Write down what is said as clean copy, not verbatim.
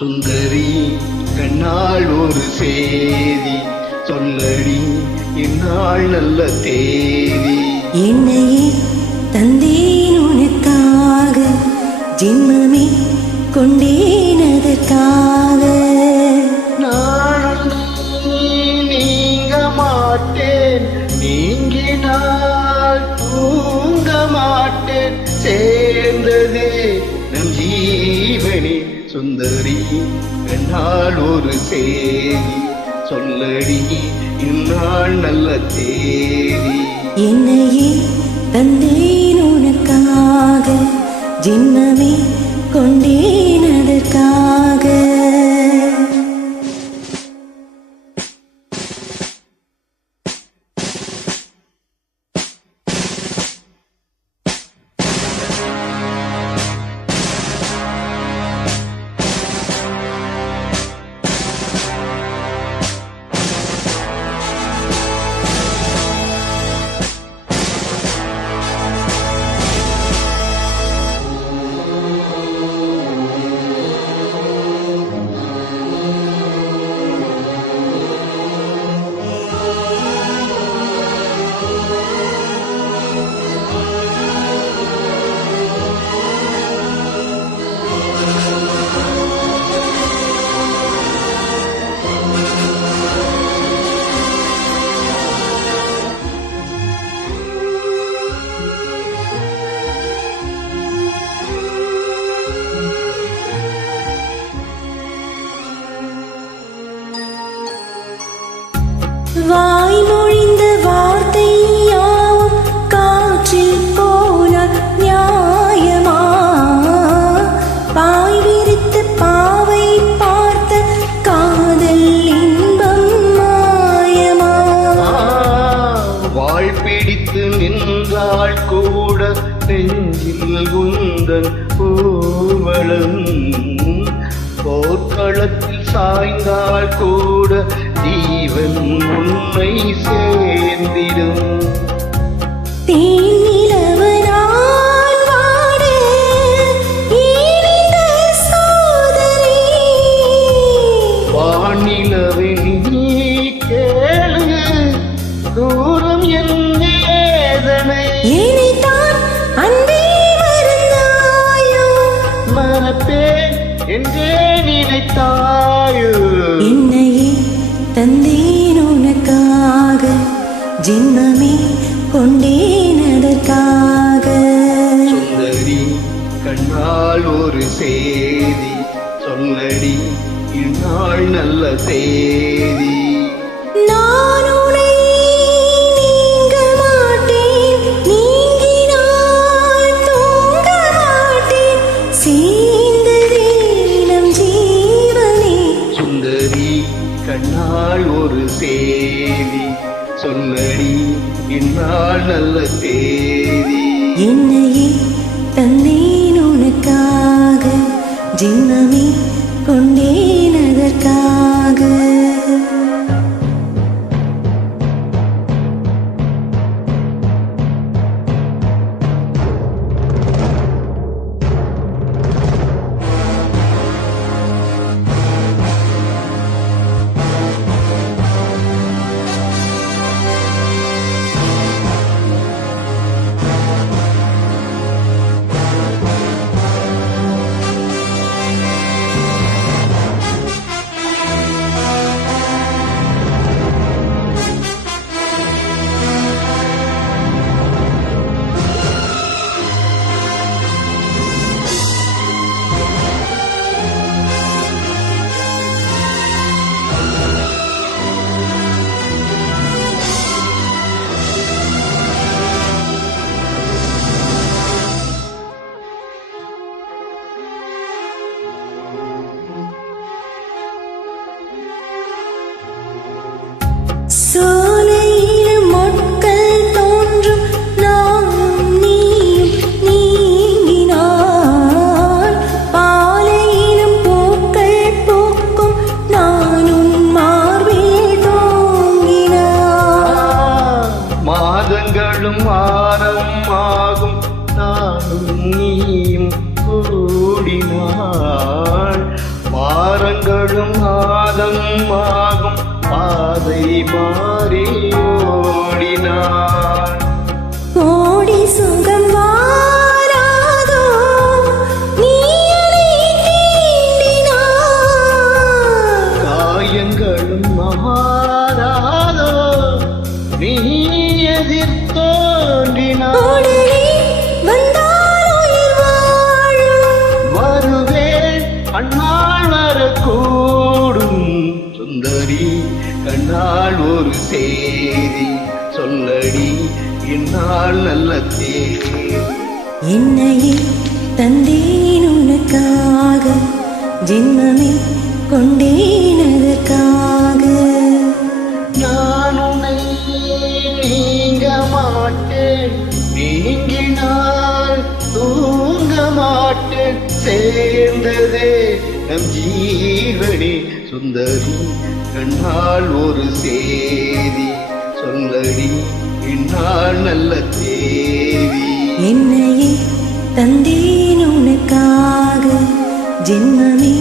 சுந்தரி கண்ணால் ஒரு சேதி சொல்லடி இந்நாள் நல்ல தேதி. என்னையே தந்தேன் உனக்காக, ஜென்மமே கொண்டேன் அதற்காக. நான் நீங்க மாட்டேன், நீங்கினால் தூங்க மாட்டேன், சேர்ந்ததே நம் ஜீவனே. சுந்தரி கண்ணால் ஒரு சேதி சொல்லடி இந்நாள் நல்ல தேதி. என்னையே தந்தேன் உனக்காக, ஜென்மமே கொண்டேன் அதற்காக. வாய்மொழிந்த வார்த்தை யாவும் காற்றில் போனால் நியாயமா? பாய் விரித்து பாவை பார்த்த காதல் இன்பம் மாயமா? வாழ் பிடித்து நின்றாள் கூட நெஞ்சில் குந்தன் பூவளம், போர்க்களத்தில் சாய்ந்தால் கூட ஜீவன் உன்னை சேர்ந்திடும். தேனிலவனான் வாட ஈனிந்த சோதனை, வானிலவை நீ கேளு தூரம் என் வேதனை. ஏனைத்தான் அன்பே மறந்தாயோ? மறப்பேன் என்றே நினைத்தாயோ? என்னையே தந்தேன் உனக்காக, ஜென்மமே கொண்டேன் அதற்காக. சுந்தரி கண்ணால் ஒரு சேதி சொல்லடி இந்நாள் நல்ல தேதி. நான் உன்னை நீங்க மாட்டேன், நீங்கினால் தூங்க மாட்டேன், சேர்ந்ததே நம் ஜீவனே. சுந்தரி கண்ணால் ஒரு சேதி சொல்லடி இந்நாள் நல்ல தேதி. என்னையே தந்தேன் உனக்காக, ஜென்மமே கொண்டேன் அதற்காக. இந்நாள் நல்ல தேதி. என்னையே தந்தேன் உனக்காக, ஜென்மமே கொண்டேன் அதற்காக. நான் உன்னை நீங்க மாட்டேன், நீங்கினால் தூங்க மாட்டேன். சேர்ந்ததே நம் ஜீவனே சுந்தரி, கண்ணால் ஒரு சேதி சொல்லடி இந்நாள் நல்ல தேதி. என்னையே தந்தேன் உனக்காக, ஜென்மமே